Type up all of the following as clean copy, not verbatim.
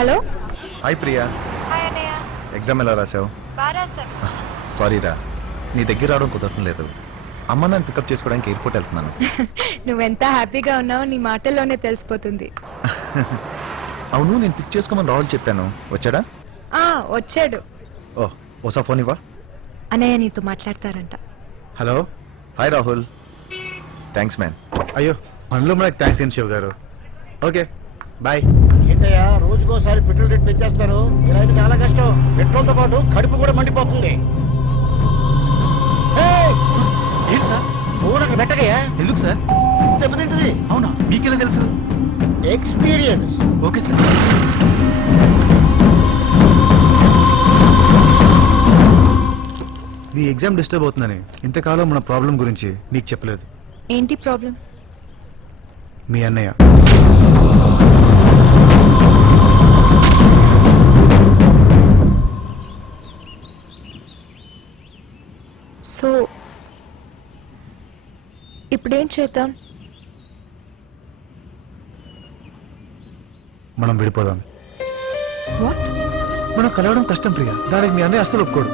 Hello. Hi Priya. Hi అన్నయ్య. Exam ఎలా రాసావు? బాగా రాశాను. సారీ రా, నీ దగ్గర రావడం కుదరటం లేదు. అమ్మ నన్ను పికప్ చేసుకోవడానికి ఎయిర్పోర్ట్ వెళ్తున్నాను. నువ్వెంత హ్యాపీగా ఉన్నావు నీ మాటల్లోనే తెలిసిపోతుంది. అవును, నేను పిక్ చేసుకోమని రాహుల్ చెప్పాను, వచ్చాడా? వచ్చాడు. ఓసా ఫోన్ ఇవ్వా. అన్నయ్య నీతో మాట్లాడతారంట. Hello. Hi Rahul. Thanks man. అయ్యో పనిలో మనకు థ్యాంక్స్ ఏంటి శివ్ గారు. Okay bye. ఏంటయ్యా రోజుకోసారి పెట్రోల్ రేట్ పెంచేస్తారు, ఇలా అయితే చాలా కష్టం. పెట్రోల్తో పాటు కడుపు కూడా మండిపోతుంది. ఏంటి సార్? ఫోన్ అక్కడ పెట్టకయ్యా. ఎందుకు సార్? దెబ్బతింటుంది. అవునా, మీకెలా తెలుసు? ఎక్స్పీరియన్స్. Okay sir. నీ ఎగ్జామ్ డిస్టర్బ్ అవుతుందని ఇంతకాలం మన ప్రాబ్లం గురించి నీకు చెప్పలేదు. ఏంటి ప్రాబ్లం? మీ అన్నయ్య. సో ఇప్పుడేం చేద్దాం? మనం విడిపోదాం. వాట్? మనం కలవడం కష్టం ప్రియా, దానికి మీ అన్నయ్య అస్సలు ఒప్పుకోడు.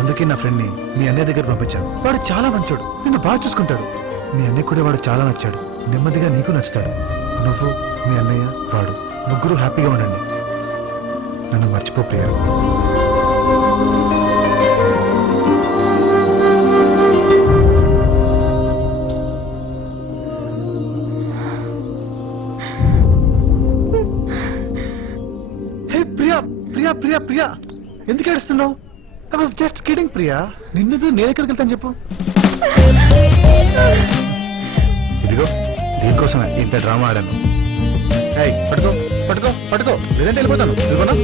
అందుకే నా ఫ్రెండ్ని మీ అన్నయ్య దగ్గర పంపించాను. వాడు చాలా మంచోడు, నిన్ను బాగా చూసుకుంటాడు. మీ అన్నయ్య కూడా వాడు చాలా నచ్చాడు. నెమ్మదిగా నీకు నచ్చుతాడు. నువ్వు, మీ అన్నయ్య, వాడు ముగ్గురు హ్యాపీగా ఉండండి. నన్ను మర్చిపో ప్రియా. హే ప్రియా, ప్రియా ప్రియా ప్రియా, ఎందుకు ఏడుస్తున్నావు? I was just kidding Priya. నిన్నది నేను ఎక్కడికి వెళ్తాను చెప్పు. ఇదిగో దీనికోసమే ఇంత డ్రామా ఆడాను. పట్టుకో పట్టుకో పట్టుకో, లేదంటే వెళ్ళిపోతాను. వెళ్ళిపోనా?